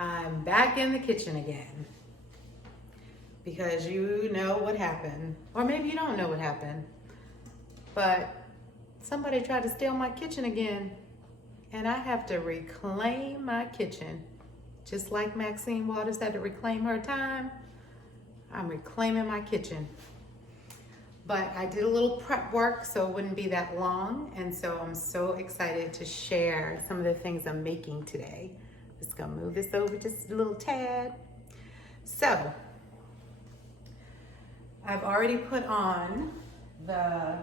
I'm back in the kitchen again because you know what happened, or maybe you don't know what happened, but somebody tried to steal my kitchen again, and I have to reclaim my kitchen. Just like Maxine Waters had to reclaim her time, I'm reclaiming my kitchen. But I did a little prep work so it wouldn't be that long, and so I'm so excited to share some of the things I'm making today. Just gonna move this over just a little tad. So, I've already put on the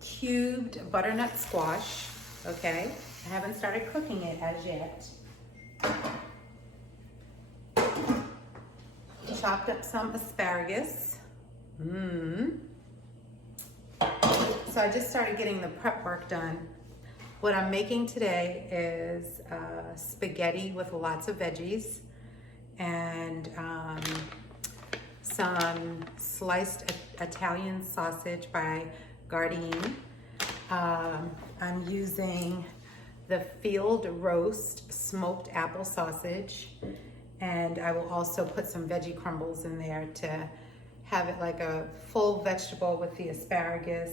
cubed butternut squash, okay? I haven't started cooking it as yet. Chopped up some asparagus. So I just started getting the prep work done. What I'm making today is spaghetti with lots of veggies and some sliced Italian sausage by Gardein. I'm using the field roast smoked apple sausage, and I will also put some veggie crumbles in there to have it like a full vegetable with the asparagus,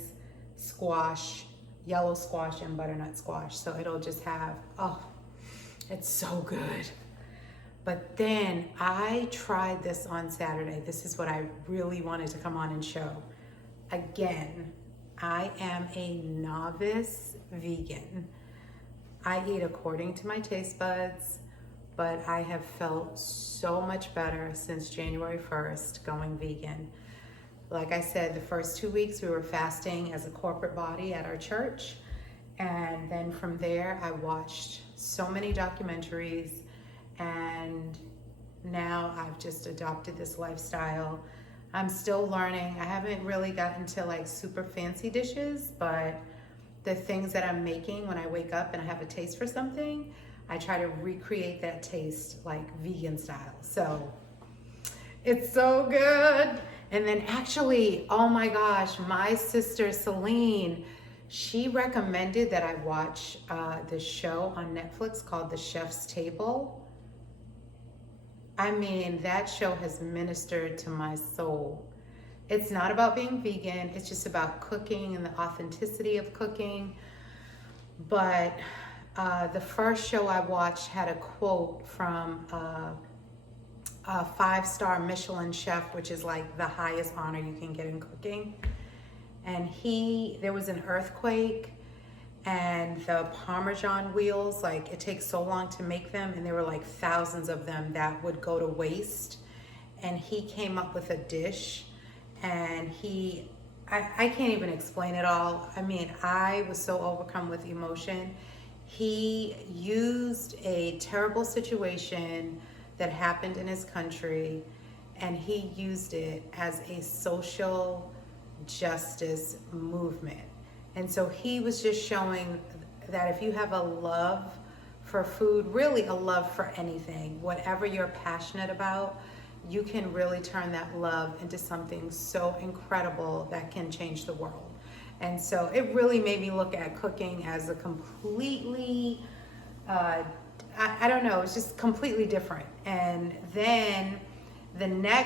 squash, yellow squash, and butternut squash. So it'll just have, oh, it's so good. But then I tried this on Saturday. This is what I really wanted to come on and show. Again, I am a novice vegan. I eat according to my taste buds, but I have felt so much better since January 1st going vegan. Like I said, the first 2 weeks we were fasting as a corporate body at our church. And then from there, I watched so many documentaries, and now I've just adopted this lifestyle. I'm still learning. I haven't really gotten to like super fancy dishes, but the things that I'm making when I wake up and I have a taste for something, I try to recreate that taste like vegan style. So it's so good. And then actually, oh my gosh, my sister Celine, she recommended that I watch this show on Netflix called The Chef's Table. I mean, that show has ministered to my soul. It's not about being vegan, it's just about cooking and the authenticity of cooking. But the first show I watched had a quote from a 5-star Michelin chef, which is like the highest honor you can get in cooking. And there was an earthquake, and the Parmesan wheels, like it takes so long to make them, and there were like thousands of them that would go to waste. And he came up with a dish, and I can't even explain it all. I mean, I was so overcome with emotion. He used a terrible situation that happened in his country, and he used it as a social justice movement. And so he was just showing that if you have a love for food, really a love for anything, whatever you're passionate about, you can really turn that love into something so incredible that can change the world. And so it really made me look at cooking as a completely, I don't know, it's just completely different. And then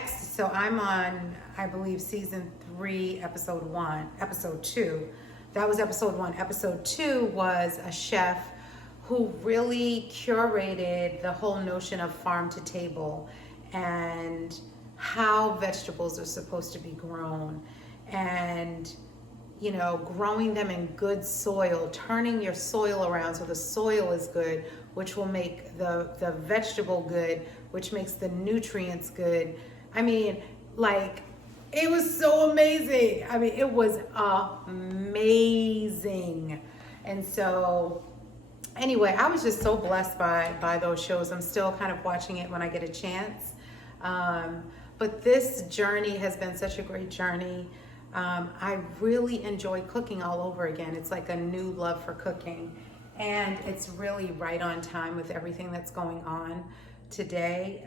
so I'm on, I believe, season 3, episode 2. That was episode 1. Episode 2 was a chef who really curated the whole notion of farm to table and how vegetables are supposed to be grown, and you know, growing them in good soil, turning your soil around so the soil is good, which will make the vegetable good, which makes the nutrients good. I mean, like, it was so amazing. I mean, it was amazing. And so anyway, I was just so blessed by those shows. I'm still kind of watching it when I get a chance. But this journey has been such a great journey. I really enjoy cooking all over again. It's like a new love for cooking. And it's really right on time with everything that's going on today.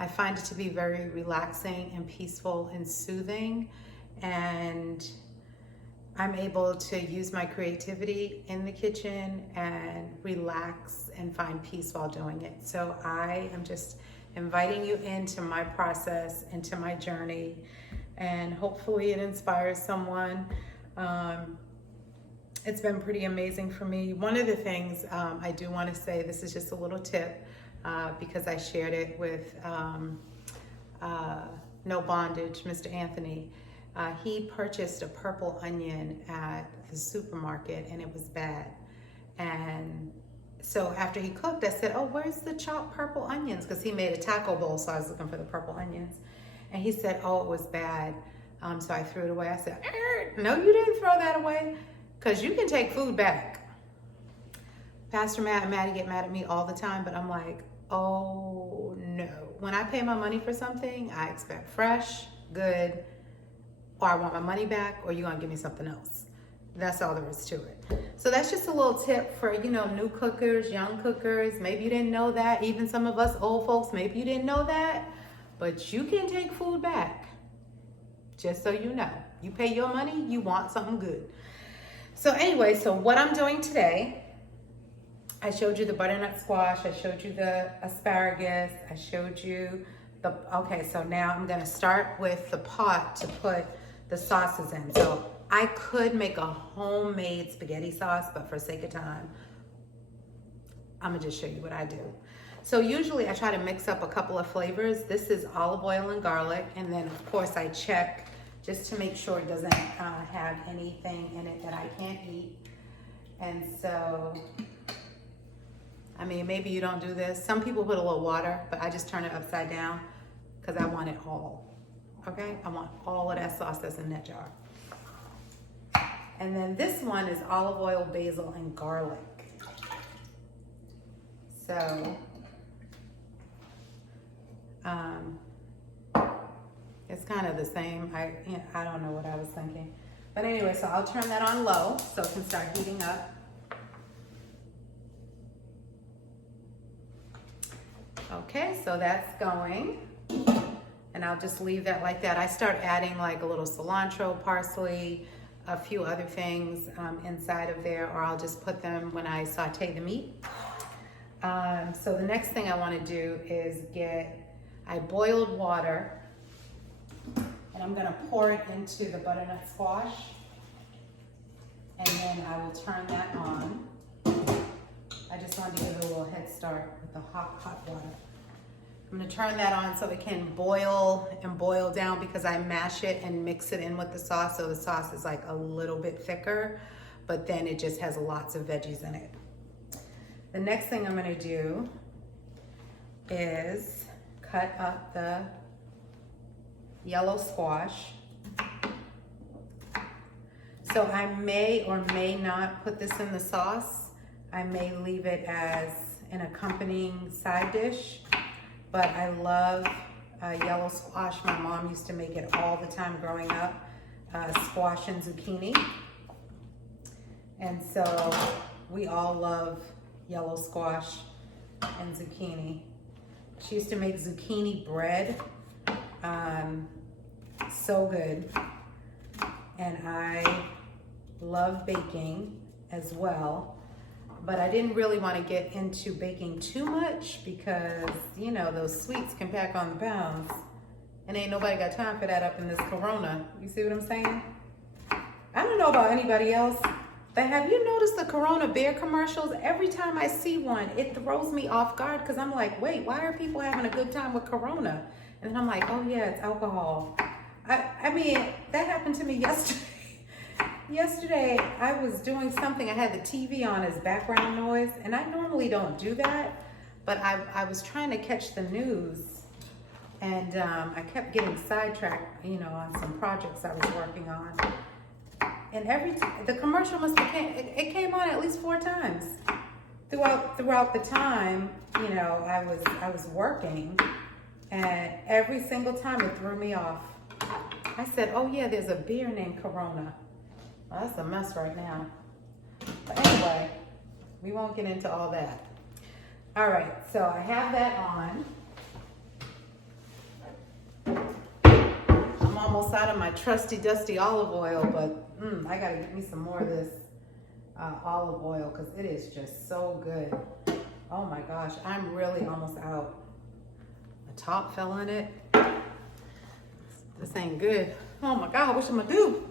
I find it to be very relaxing and peaceful and soothing. And I'm able to use my creativity in the kitchen and relax and find peace while doing it. So I am just inviting you into my process, into my journey, and hopefully it inspires someone. It's been pretty amazing for me. One of the things I do want to say, this is just a little tip because I shared it with No Bondage, Mr. Anthony. He purchased a purple onion at the supermarket and it was bad. And so after he cooked, I said, oh, where's the chopped purple onions? Because he made a taco bowl, so I was looking for the purple onions. And he said, oh, it was bad. So I threw it away. I said, no, you didn't throw that away, because you can take food back. Pastor Matt and Maddie get mad at me all the time, but I'm like, oh no. When I pay my money for something, I expect fresh, good, or I want my money back, or you're gonna give me something else. That's all there is to it. So that's just a little tip for, new cookers, young cookers. Maybe you didn't know that. Even some of us old folks, maybe you didn't know that. But you can take food back. Just so you know. You pay your money, you want something good. So anyway, so what I'm doing today, I showed you the butternut squash, I showed you the asparagus, I showed you okay, so now I'm gonna start with the pot to put the sauces in. So I could make a homemade spaghetti sauce, but for sake of time, I'm gonna just show you what I do. So usually I try to mix up a couple of flavors. This is olive oil and garlic, and then of course I check just to make sure it doesn't have anything in it that I can't eat. And so, I mean, maybe you don't do this. Some people put a little water, but I just turn it upside down because I want it all, okay? I want all of that sauce that's in that jar. And then this one is olive oil, basil, and garlic. So, it's kind of the same. I don't know what I was thinking. But anyway, so I'll turn that on low so it can start heating up. Okay, so that's going. And I'll just leave that like that. I start adding like a little cilantro, parsley, a few other things inside of there, or I'll just put them when I saute the meat. So the next thing I want to do is I boiled water, and I'm gonna pour it into the butternut squash, and then I will turn that on. I just wanted to give it a little head start with the hot water. I'm gonna turn that on so it can boil and boil down, because I mash it and mix it in with the sauce, so the sauce is like a little bit thicker, but then it just has lots of veggies in it. The next thing I'm gonna do is cut up the yellow squash. So I may or may not put this in the sauce. I may leave it as an accompanying side dish, but I love yellow squash. My mom used to make it all the time growing up, squash and zucchini. And so we all love yellow squash and zucchini. She used to make zucchini bread, so good. And I love baking as well, but I didn't really want to get into baking too much because, those sweets can pack on the pounds, and ain't nobody got time for that up in this Corona. You see what I'm saying? I don't know about anybody else, but have you noticed the Corona beer commercials? Every time I see one, it throws me off guard, because I'm like, wait, why are people having a good time with Corona? And then I'm like, oh yeah, it's alcohol. I mean, that happened to me yesterday. Yesterday, I was doing something. I had the TV on as background noise, and I normally don't do that, but I was trying to catch the news, and I kept getting sidetracked, on some projects I was working on. And the commercial it came on at least 4 times throughout the time. I was working, and every single time it threw me off. I said, oh yeah, there's a beer named Corona. Well, that's a mess right now. But anyway, we won't get into all that. All right, so I have that on. I'm almost out of my trusty dusty olive oil, but I gotta get me some more of this olive oil because it is just so good. Oh my gosh, I'm really almost out. The top fell in it. This ain't good. Oh my God, what am I gonna do?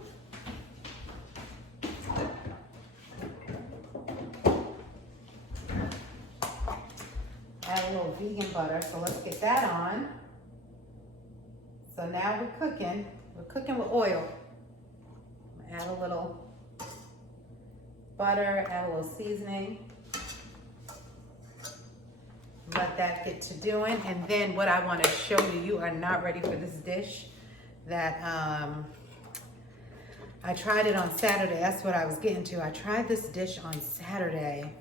Add a little vegan butter, so let's get that on. So now we're cooking. We're cooking with oil. Add a little butter, add a little seasoning. Let that get to doing. And then what I want to show you, you are not ready for this dish that I tried it on Saturday. That's what I was getting to. I tried this dish on Saturday.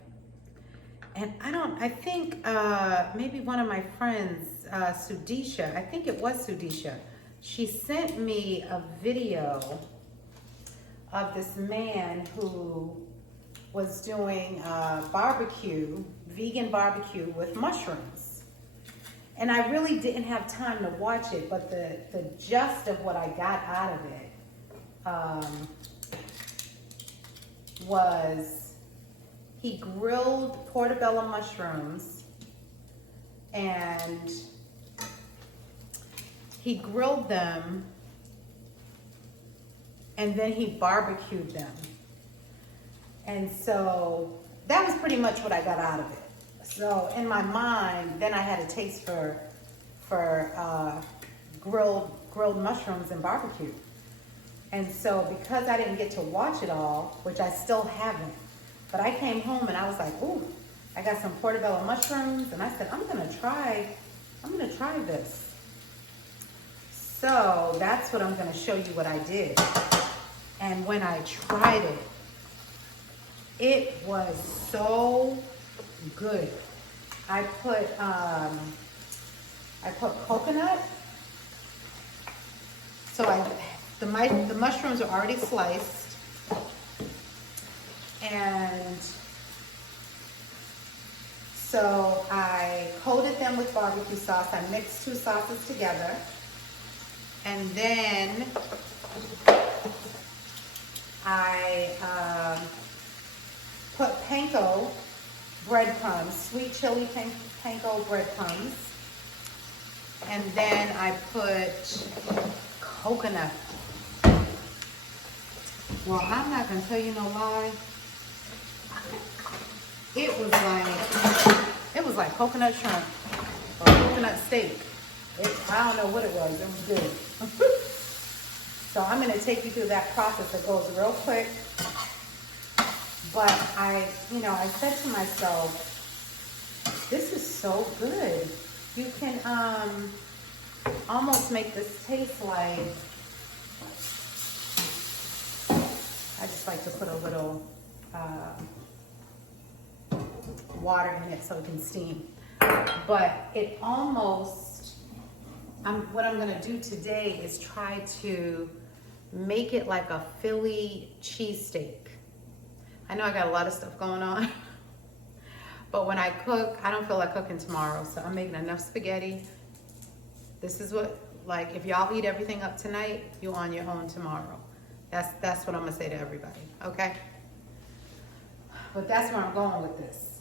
And I think maybe one of my friends, Sudisha, I think it was Sudisha, she sent me a video of this man who was doing barbecue, vegan barbecue with mushrooms. And I really didn't have time to watch it, but the gist of what I got out of it was he grilled portobello mushrooms, and he grilled them, and then he barbecued them. And so that was pretty much what I got out of it. So in my mind, then I had a taste for grilled mushrooms and barbecue. And so because I didn't get to watch it all, which I still haven't, but I came home and I was like, ooh, I got some portobello mushrooms, and I said, I'm gonna try this. So that's what I'm gonna show you what I did. And when I tried it, it was so good. I put coconut. So the mushrooms are already sliced. And so I coated them with barbecue sauce. I mixed two sauces together. And then I put panko breadcrumbs, sweet chili panko breadcrumbs. And then I put coconut. Well, I'm not gonna tell you no lie. It was like coconut shrimp or coconut steak. I don't know what it was. It was good. So I'm gonna take you through that process. It goes real quick. But I said to myself, this is so good. You can almost make this taste like, I just like to put a little water in it so it can steam. But it almost, what I'm gonna do today is try to make it like a Philly cheesesteak. I know I got a lot of stuff going on, but when I cook, I don't feel like cooking tomorrow, so I'm making enough spaghetti. This is what, like, if y'all eat everything up tonight, you on your own tomorrow. That's what I'm gonna say to everybody, okay? But that's where I'm going with this.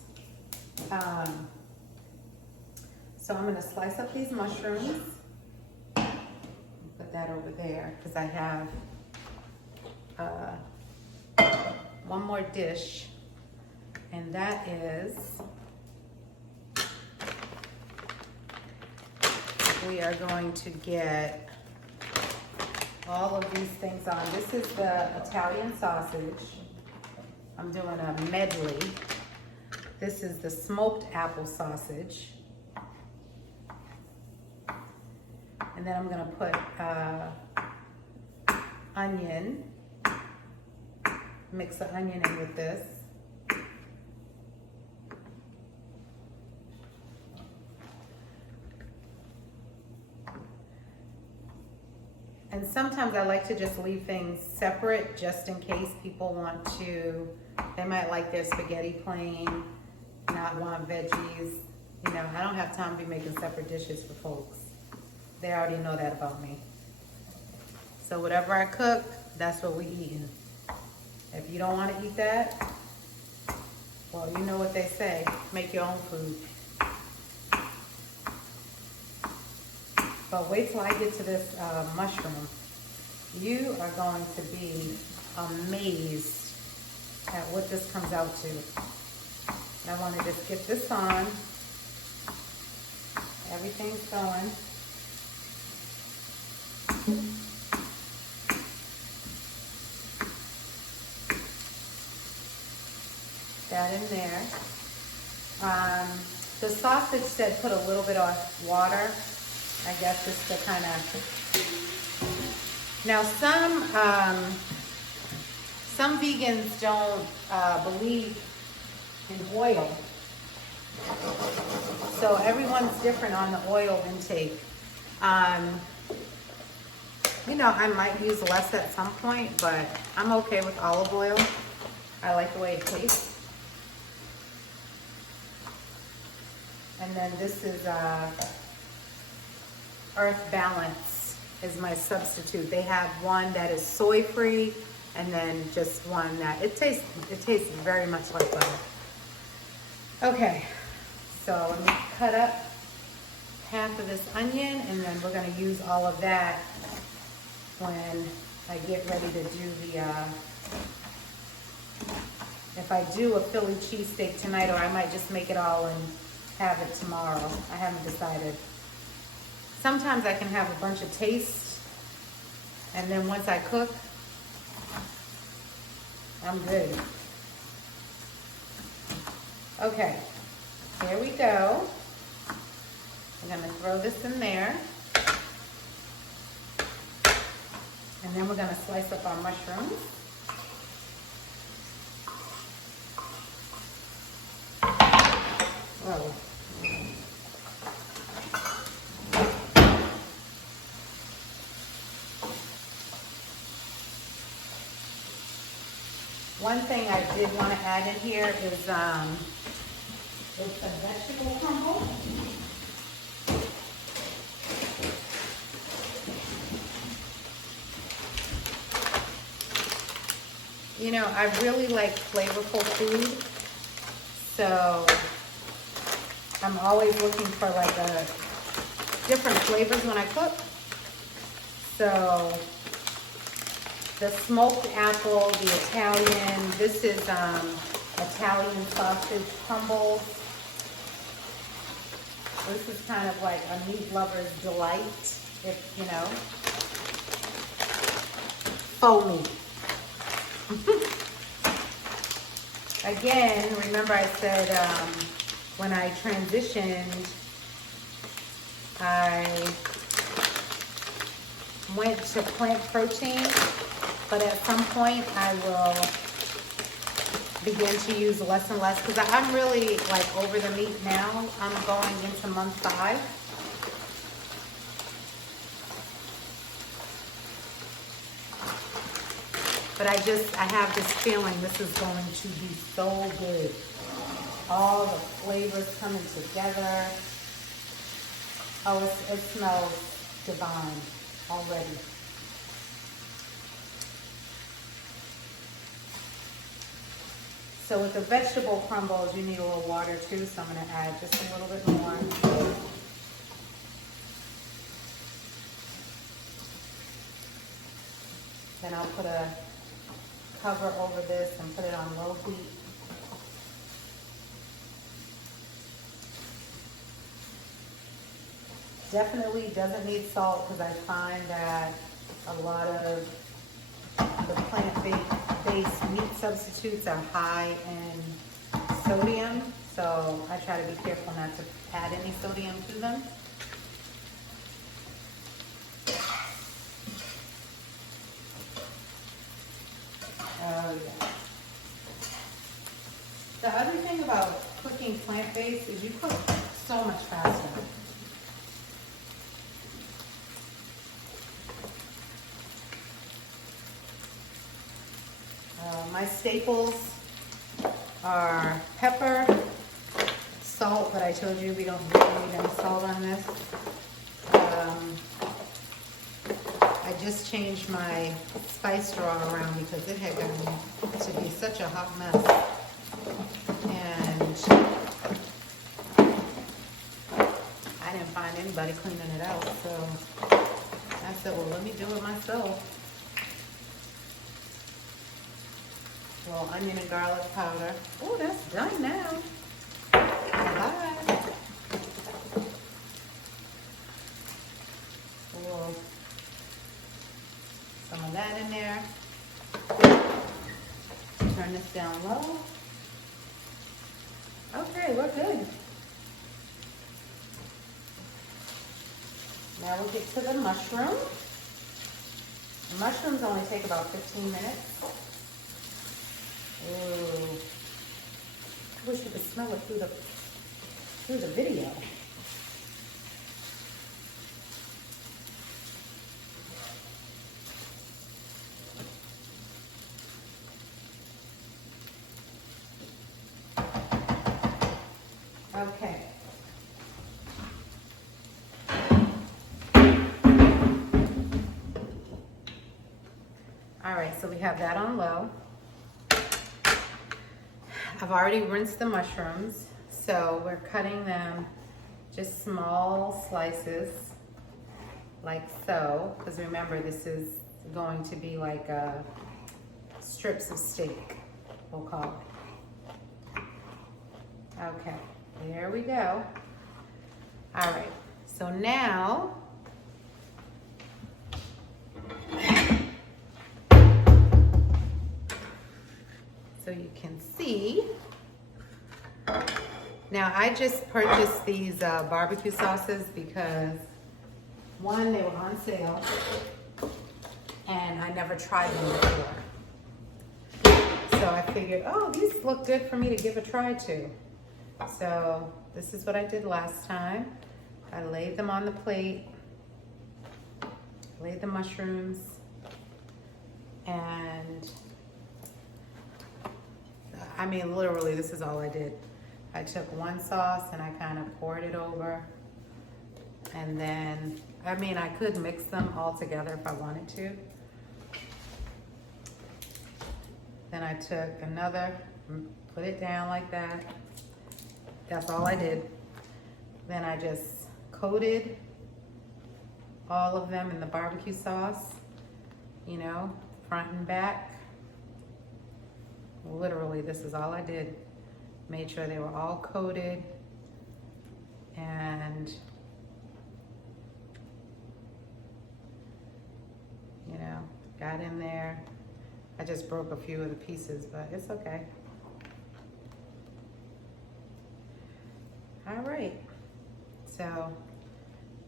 So I'm gonna slice up these mushrooms. Put that over there, because I have one more dish, and that is, we are going to get all of these things on. This is the Italian sausage. I'm doing a medley. This is the smoked apple sausage. And then I'm gonna put onion, mix the onion in with this. And sometimes I like to just leave things separate just in case people want to, they might like their spaghetti plain, not want veggies. You know, I don't have time to be making separate dishes for folks. They already know that about me. So whatever I cook, that's what we eating. If you don't want to eat that, well, you know what they say, make your own food. But wait till I get to this mushroom. You are going to be amazed at what this comes out to. I want to just get this on. Everything's going. That in there. The sausage said put a little bit of water. I guess just to kind of. Now some vegans don't believe in oil, so everyone's different on the oil intake. You know, I might use less at some point, but I'm okay with olive oil. I like the way it tastes. And then this is Earth Balance is my substitute. They have one that is soy free, and then just one that it tastes very much like butter. Okay, so let me cut up half of this onion, and then we're going to use all of that when I get ready to do the if I do a Philly cheesesteak tonight, or I might just make it all and have it tomorrow. I haven't decided. Sometimes I can have a bunch of taste, and then once I cook, I'm good. Okay, here we go. I'm gonna throw this in there. And then we're gonna slice up our mushrooms. Whoa. One thing I did want to add in here is it's a vegetable crumble. You know, I really like flavorful food, so I'm always looking for like different flavors when I cook. So the smoked apple, the Italian, this is Italian sausage crumbles. This is kind of like a meat lover's delight, if you know. Faux meat. Again, remember I said when I transitioned, I went to plant protein, but at some point I will begin to use less and less because I'm really like over the meat now. I'm going into month 5. But I have this feeling this is going to be so good. All the flavors coming together. Oh, it smells divine already. So with the vegetable crumbles, you need a little water too, so I'm going to add just a little bit more. Then I'll put a cover over this and put it on low heat. Definitely doesn't need salt because I find that a lot of the plant-based meat substitutes are high in sodium, so I try to be careful not to add any sodium to them. Oh yeah. The other thing about cooking plant-based is you cook so much faster. My staples are pepper, salt, but I told you we don't really need any salt on this. I just changed my spice drawer around because it had gotten to be such a hot mess. And I didn't find anybody cleaning it out, so I said, well, let me do it myself. A little onion and garlic powder. Oh, that's done now. Bye. Some of that in there. Turn this down low. Okay, we're good. Now we'll get to the mushroom. The mushrooms only take about 15 minutes. Ooh. I wish you could smell it through the video. Okay. All right, so we have that on low. I've already rinsed the mushrooms, so we're cutting them just small slices, like so, because remember this is going to be like strips of steak, we'll call it. Okay, there we go. All right, so now, so you can see, now I just purchased these barbecue sauces because one, they were on sale and I never tried them before. So I figured, oh, these look good for me to give a try to. So this is what I did last time. I laid them on the plate, laid the mushrooms, and I mean, literally, this is all I did. I took one sauce and I kind of poured it over. And then, I mean, I could mix them all together if I wanted to. Then I took another, put it down like that. That's all I did. Then I just coated all of them in the barbecue sauce, you know, front and back. Literally, this is all I did. Made sure they were all coated and, you know, got in there. I just broke a few of the pieces, but it's okay. All right, so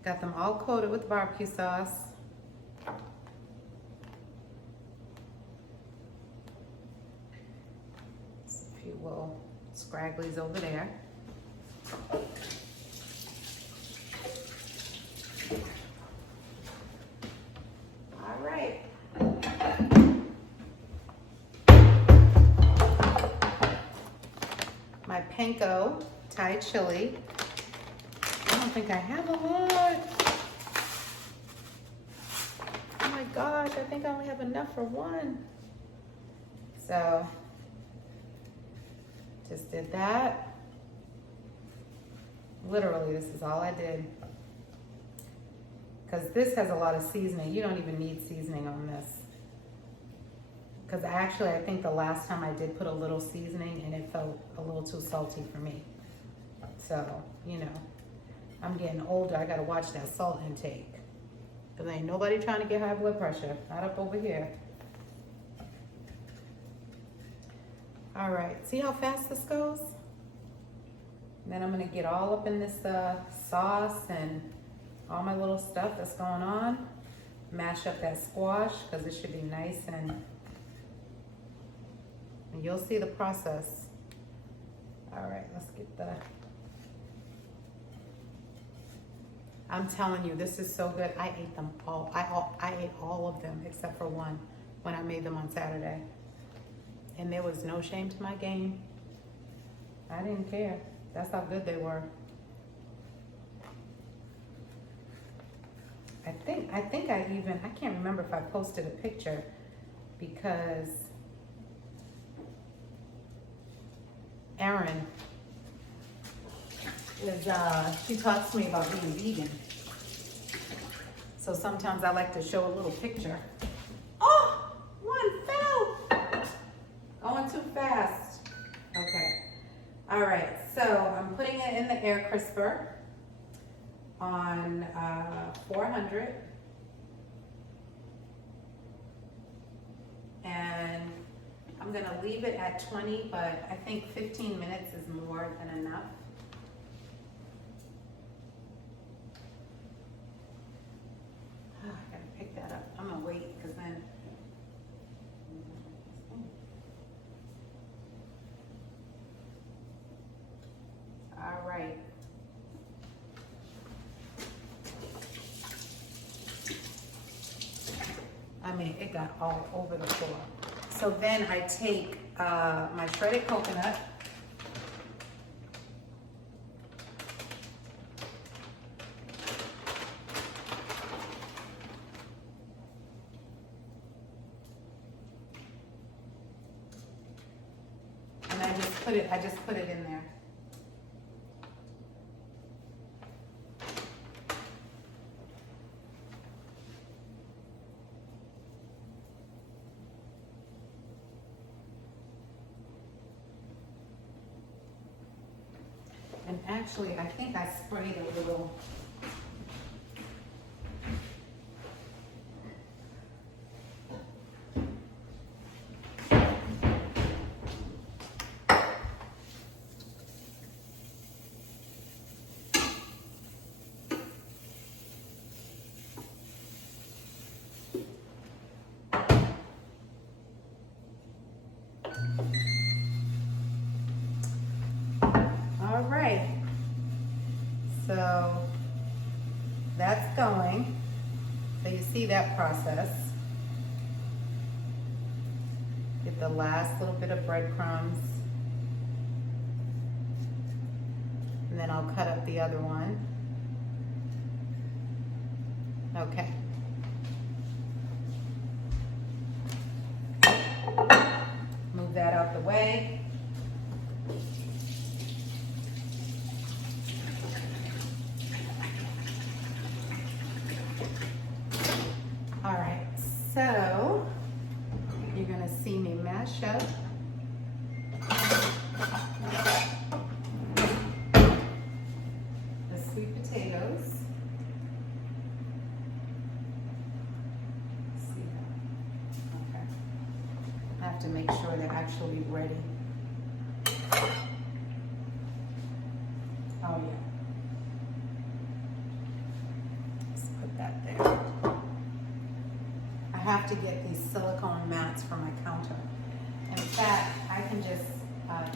got them all coated with barbecue sauce. A few little scragglies over there. All right. My panko Thai chili. I don't think I have a lot. Oh my gosh, I think I only have enough for one. So, just did that. Literally, this is all I did. Because this has a lot of seasoning. You don't even need seasoning on this. Because actually, I think the last time I did put a little seasoning and it felt a little too salty for me. So, you know, I'm getting older. I got to watch that salt intake. Because ain't nobody trying to get high blood pressure. Not up over here. All right. See how fast this goes? And then I'm going to get all up in this sauce and all my little stuff that's going on. Mash up that squash because it should be nice and you'll see the process. All right, let's get the... I'm telling you, this is so good. I ate them all. I ate all of them except for one when I made them on Saturday. And there was no shame to my game. I didn't care. That's how good they were. I can't remember if I posted a picture because Erin is, she talks to me about being vegan. So sometimes I like to show a little picture. Oh, one fell. Going too fast. Okay. All right, so I'm putting it in the air crisper on 400. And I'm gonna leave it at 20, but I think 15 minutes is more than enough. I gotta pick that up. I'm gonna wait because then. All right. I mean, it got all over the floor. So then I take my shredded coconut. And I just put it in there. And actually, I think I sprayed a little. All right. So that's going. So you see that process. Get the last little bit of breadcrumbs. And then I'll cut up the other one. Okay. Move that out the way. All right, so you're gonna see me mash up the sweet potatoes. See that? Okay. I have to make sure they're actually ready. Oh yeah. Let's put that there. I have to get these silicone mats for my counter. In fact, I can just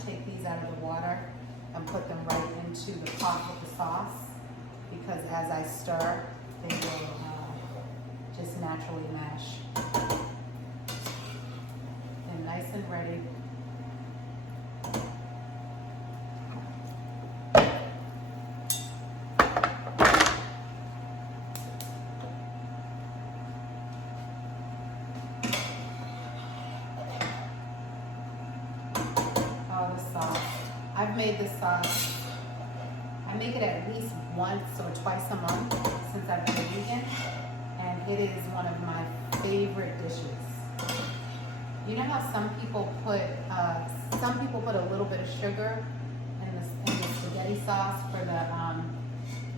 take these out of the water and put them right into the pot with the sauce, because as I stir, they will just naturally mash. And nice and ready. I've made this sauce, I make it at least once or twice a month since I've been a vegan, and it is one of my favorite dishes. You know how some people put a little bit of sugar in the spaghetti sauce for the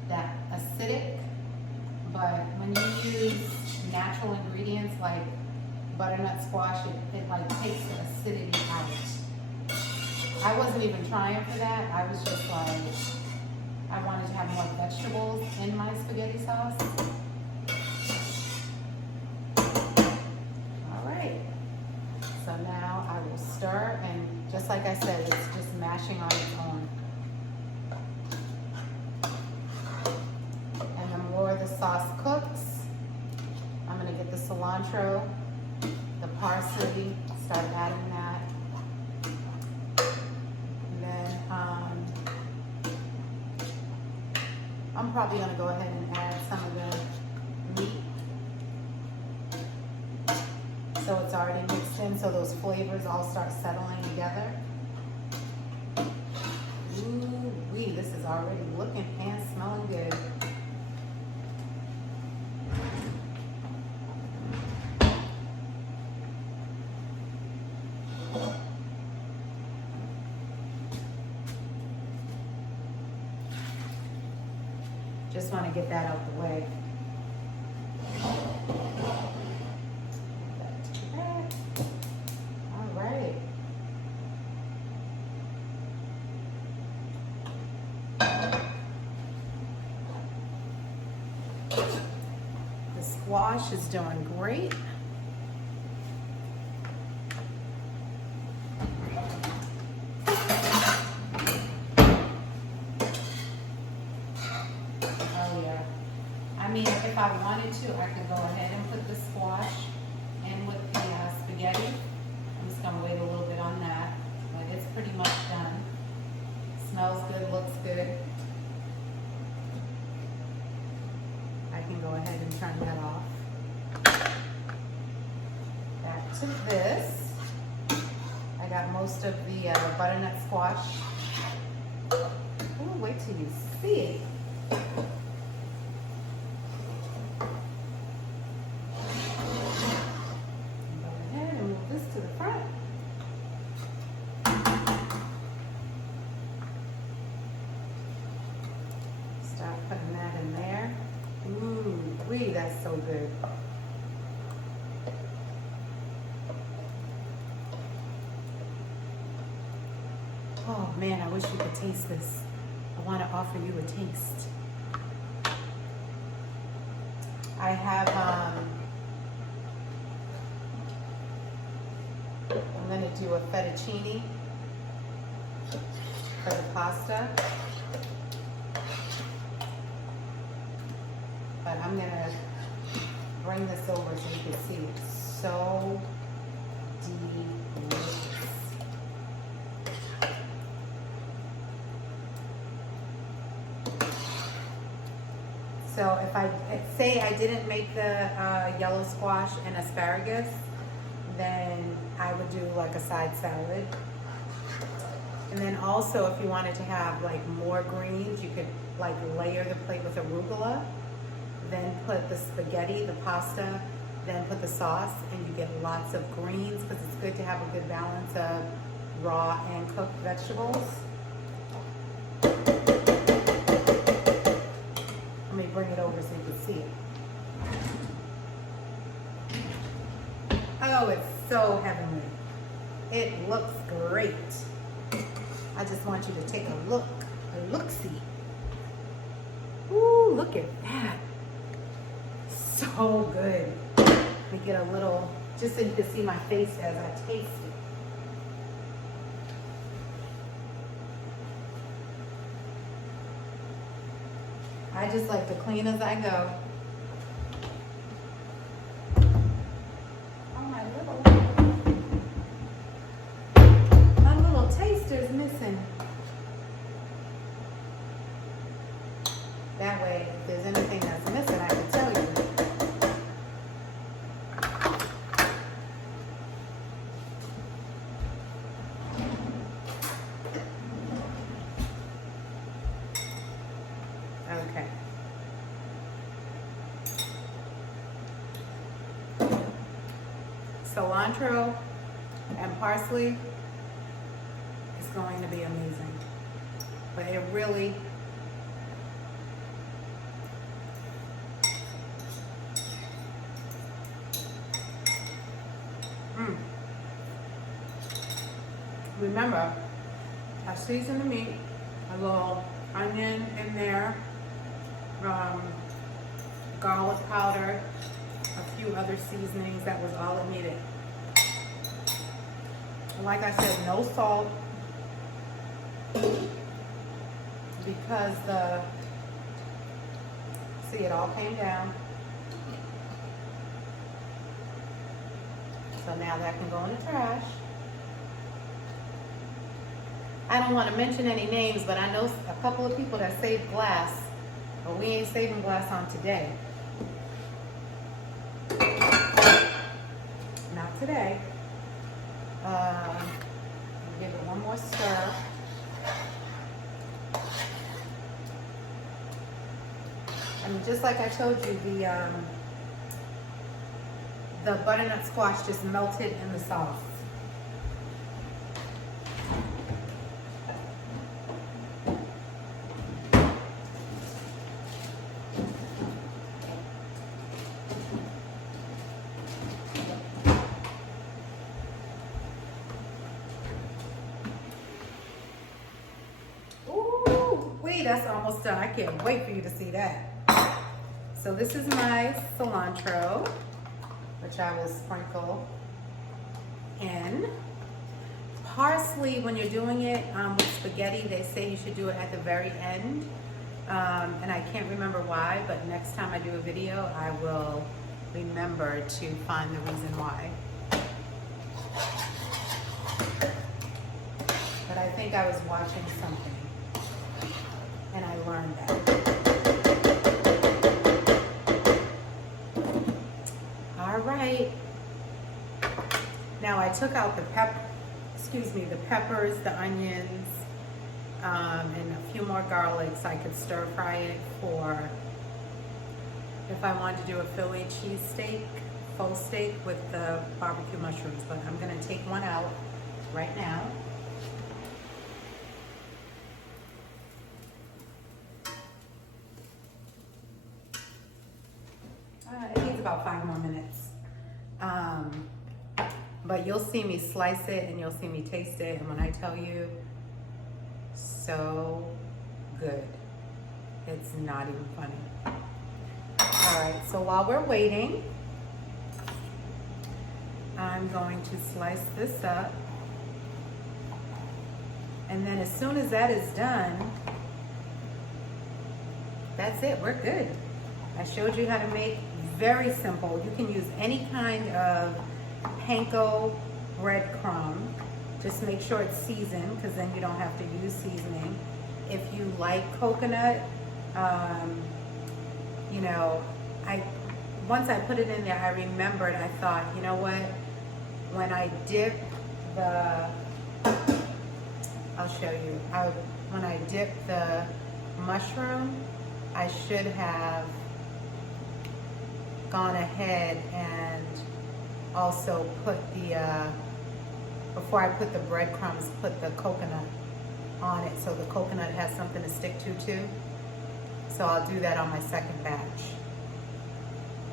that acidic, but when you use natural ingredients like butternut squash, it like takes the acidity out. I wasn't even trying for that. I was just like, I wanted to have more vegetables in my spaghetti sauce. All right. So now I will stir, and just like I said, it's just mashing on its own. And the more the sauce cooks, I'm gonna get the cilantro, the parsley, start adding that. I'm probably gonna go ahead and add some of the meat so it's already mixed in, so those flavors all start settling together. Ooh wee, this is already looking and smelling good. Just want to get that out the way. All right. The squash is doing great. I mean, if I wanted to, I could go ahead and put the squash in with the spaghetti. I'm just gonna wait a little bit on that, but it's pretty much done. Smells good, looks good. I can go ahead and turn that off. Back to this. I got most of the butternut squash. Oh, wait till you see it. To the front. Start putting that in there. Ooh, wee, that's so good. Oh man, I wish you could taste this. I want to offer you a taste. I have I'm going to do a fettuccine for the pasta. But I'm going to bring this over so you can see it's so delicious. So if I say I didn't make the yellow squash and asparagus, then I would do like a side salad. And then also if you wanted to have like more greens, you could like layer the plate with arugula, then put the spaghetti, the pasta, then put the sauce, and you get lots of greens because it's good to have a good balance of raw and cooked vegetables. Let me bring it over so you can see it. Oh, it's so heavenly. It looks great. I just want you to take a look-see. Ooh, look at that. So good. Let me get a little, just so you can see my face as I taste it. I just like to clean as I go. Taster's missing. That way, if there's anything that's missing, I can tell you. Okay. Cilantro and parsley is going to be amazing. But it really Remember, I seasoned the meat, a little onion in there, garlic powder, a few other seasonings. That was all it needed. Like I said, no salt, because see, it all came down. So now that can go in the trash. I don't want to mention any names, but I know a couple of people that saved glass, but we ain't saving glass on today. Not today. Give it one more stir. And just like I told you, the butternut squash just melted in the sauce. Ooh, wait, that's almost done. I can't wait for you to see that. So this is my cilantro, which I will sprinkle in. Parsley, when you're doing it with spaghetti, they say you should do it at the very end. And I can't remember why, but next time I do a video, I will remember to find the reason why. But I think I was watching something, and I learned that. All right. Now I took out the peppers, the onions, and a few more garlics. I could stir fry it for if I wanted to do a Philly cheesesteak, faux steak with the barbecue mushrooms. But I'm gonna take one out right now. It needs about 5 more minutes. But you'll see me slice it and you'll see me taste it. And when I tell you, so good. It's not even funny. All right, so while we're waiting, I'm going to slice this up. And then as soon as that is done, that's it, we're good. I showed you how to make, very simple. You can use any kind of panko breadcrumb. Just make sure it's seasoned, because then you don't have to use seasoning. If you like coconut, you know, once I put it in there, I remembered, I thought, you know what? When I dip the, I'll show you. When I dip the mushroom, I should have gone ahead and also put the, before I put the breadcrumbs, put the coconut on it so the coconut has something to stick to too. So I'll do that on my second batch.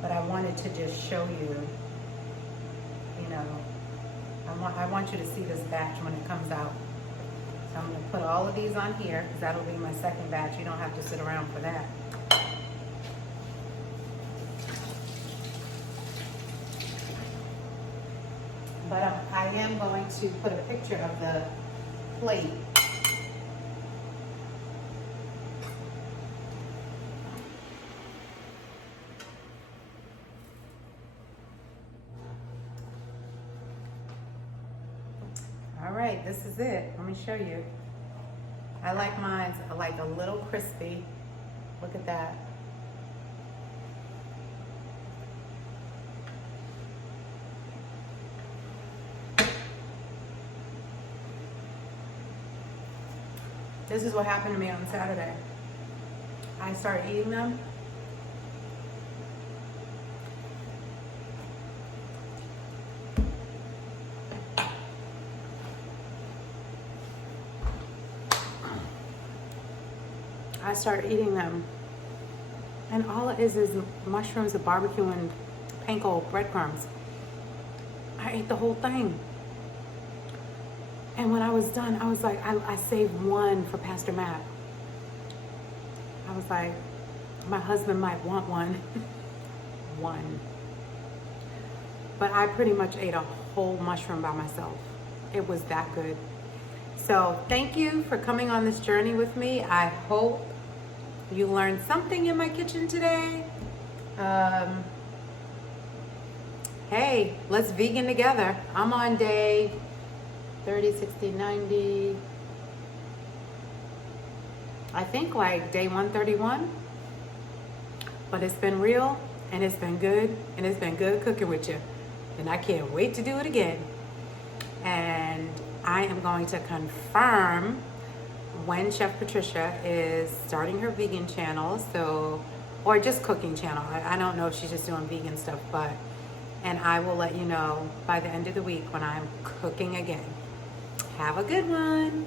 But I wanted to just show you, you know, I want you to see this batch when it comes out. So I'm gonna put all of these on here because that'll be my second batch. You don't have to sit around for that. But I am going to put a picture of the plate. All right, this is it. Let me show you. I like mine like a little crispy. Look at that. This is what happened to me on Saturday. I started eating them. I started eating them. And all it is mushrooms and barbecue and panko breadcrumbs. I ate the whole thing. And when I was done, I was like, I saved one for Pastor Matt. I was like, my husband might want one. One. But I pretty much ate a whole mushroom by myself. It was that good. So thank you for coming on this journey with me. I hope you learned something in my kitchen today. Hey, let's vegan together. I'm on day 30, 60, 90, I think like day 131. But it's been real and it's been good, and it's been good cooking with you. and I can't wait to do it again. And I am going to confirm when Chef Patricia is starting her vegan channel, so, or just cooking channel. I don't know if she's just doing vegan stuff, but, and I will let you know by the end of the week when I'm cooking again. Have a good one.